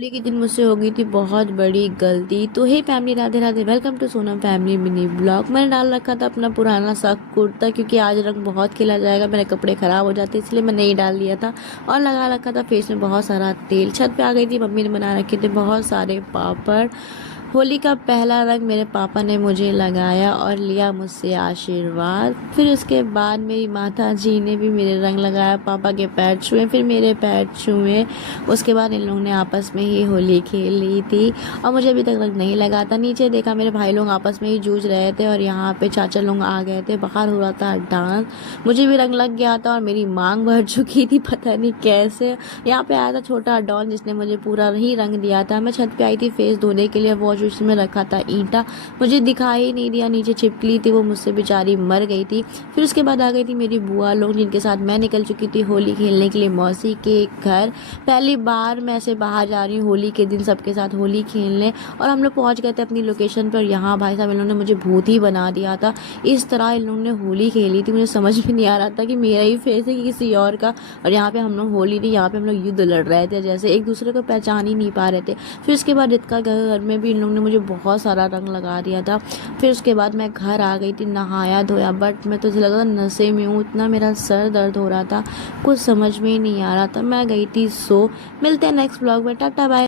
होली के दिन मुझसे हो गई थी बहुत बड़ी गलती। तो hey family, Radhe Radhe, welcome to Sonam family mini blog. मैंने डाल रखा था अपना पुराना सा कुर्ता, क्योंकि आज रंग बहुत खिला जाएगा, मेरे कपड़े ख़राब हो जाते, इसलिए मैं नहीं डाल लिया था। और लगा रखा था फेस में बहुत सारा तेल। छत पे आ गई थी, मम्मी ने बना रखे थे बहुत सारे पापड़। होली का पहला रंग मेरे पापा ने मुझे लगाया और लिया मुझसे आशीर्वाद। फिर उसके बाद मेरी माता जी ने भी मेरे रंग लगाया, पापा के पैर छुए, फिर मेरे पैर छुए। उसके बाद इन लोगों ने आपस में ही होली खेल ली थी और मुझे अभी तक रंग नहीं लगा था। नीचे देखा मेरे भाई लोग आपस में ही जूझ रहे थे और यहाँ पे चाचा लोग आ गए थे, बाहर हो रहा था डांस। मुझे भी रंग लग गया था और मेरी मांग भर चुकी थी, पता नहीं कैसे। यहाँ पे आया था छोटा डॉन जिसने मुझे पूरा ही रंग दिया था। मैं छत पे आई थी फेस धोने के लिए, वॉश बेसिन में रखा था ईंटा, मुझे दिखाई ही नहीं दिया, नीचे छिपकली थी, वो मुझसे बेचारी मर गई थी। फिर उसके बाद आ गई थी मेरी बुआ लोग, जिनके साथ मैं निकल चुकी थी होली खेलने के लिए मौसी के घर। पहली बार मैं ऐसे बाहर जा रही हूँ होली के दिन सबके साथ होली खेलने। और हम लोग पहुँच गए थे अपनी लोकेशन पर। यहाँ भाई साहब इन लोगों ने मुझे भूत ही बना दिया था। इस तरह इन लोगों ने होली खेली थी, मुझे समझ में नहीं आ रहा था कि मेरा ही फेस है कि किसी और का। और यहाँ पे हम लोग होली नहीं, यहाँ पे हम लोग युद्ध लड़ रहे थे, जैसे एक दूसरे को पहचान ही नहीं पा रहे थे। फिर उसके बाद रितका के घर में भी इन लोगों ने मुझे बहुत सारा रंग लगा दिया था। फिर उसके बाद मैं घर आ गई थी, नहाया धोया, बट मैं तो लगा था नशे में हूँ, इतना मेरा सर दर्द हो रहा था, कुछ समझ में ही नहीं आ रहा था। मैं गई थी सो। मिलते हैं नेक्स्ट ब्लॉग में, टाटा बाय।